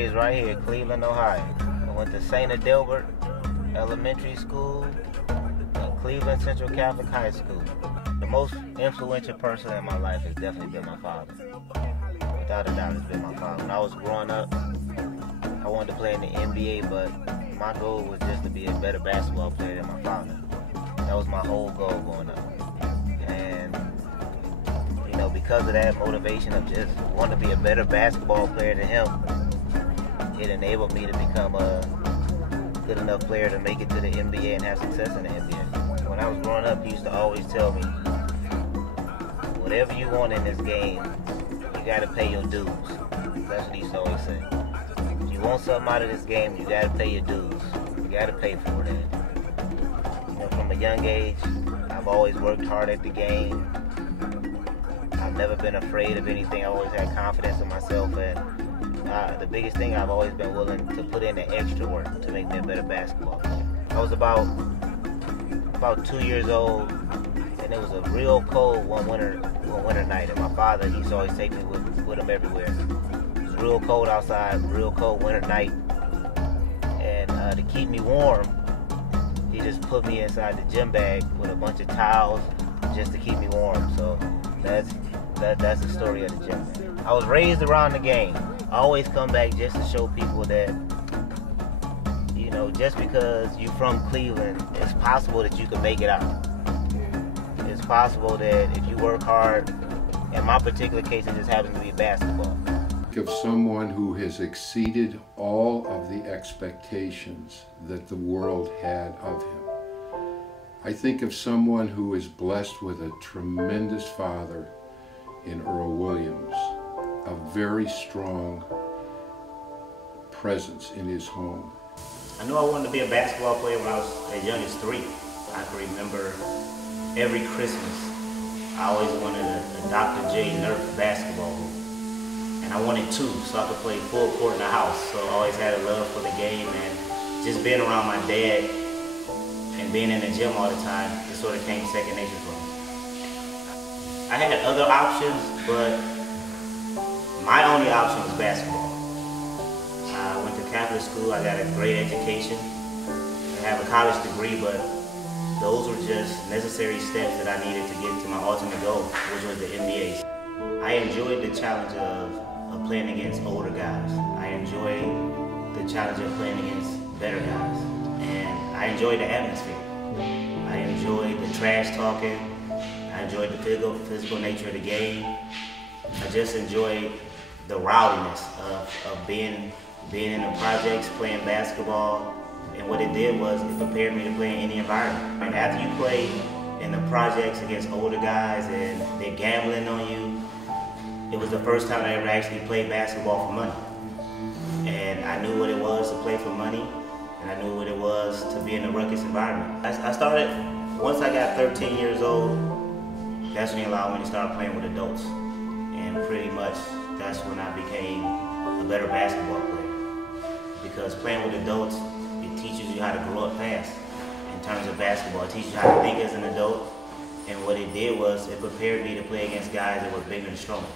raised right here in Cleveland, Ohio. I went to St. Adelbert Elementary School and Cleveland Central Catholic High School. The most influential person in my life has definitely been my father. Without a doubt, it's been my father. When I was growing up, I wanted to play in the NBA, but my goal was just to be a better basketball player than my father. That was my whole goal growing up. And, you know, because of that motivation of just wanting to be a better basketball player than him, it enabled me to become a good enough player to make it to the NBA and have success in the NBA. When I was growing up, he used to always tell me, whatever you want in this game, you gotta pay your dues. That's what he used to always say. If you want something out of this game, you gotta pay your dues. You gotta pay for it. You know, from a young age, I've always worked hard at the game. I've never been afraid of anything. I always had confidence in myself, and the biggest thing, I've always been willing to put in the extra work to make me a better basketball player. I was about 2 years old, and it was a real cold one winter night, and my father, he used to always take me with him everywhere. It was real cold outside, real cold winter night, and to keep me warm, he just put me inside the gym bag with a bunch of towels just to keep me warm. So that's the story of the gym bag. I was raised around the game. I always come back just to show people that, you know, just because you're from Cleveland, it's possible that you can make it out. It's possible that if you work hard, in my particular case, it just happens to be basketball. Think of someone who has exceeded all of the expectations that the world had of him. I think of someone who is blessed with a tremendous father in Earl Williams, a very strong presence in his home. I knew I wanted to be a basketball player when I was as young as 3. I can remember every Christmas, I always wanted a Dr. J Nerf basketball hoop. And I wanted 2 so I could play full court in the house. So I always had a love for the game, and just being around my dad and being in the gym all the time, it sort of came second nature for me. I had other options, but my only option was basketball. I went to Catholic school, I got a great education. I have a college degree, but those were just necessary steps that I needed to get to my ultimate goal, which was the NBA. I enjoyed the challenge of playing against older guys. I enjoyed the challenge of playing against better guys. And I enjoyed the atmosphere. I enjoyed the trash talking. I enjoyed the physical nature of the game. I just enjoyed the rowdiness of being in the projects, playing basketball. And what it did was it prepared me to play in any environment. And after you play in the projects against older guys and they're gambling on you, it was the first time I ever actually played basketball for money. And I knew what it was to play for money, and I knew what it was to be in a ruckus environment. I started, once I got 13 years old, that's when he allowed me to start playing with adults. And pretty much that's when I became a better basketball player. Because playing with adults, it teaches you how to grow up fast in terms of basketball. It teaches you how to think as an adult. And what it did was it prepared me to play against guys that were bigger and stronger.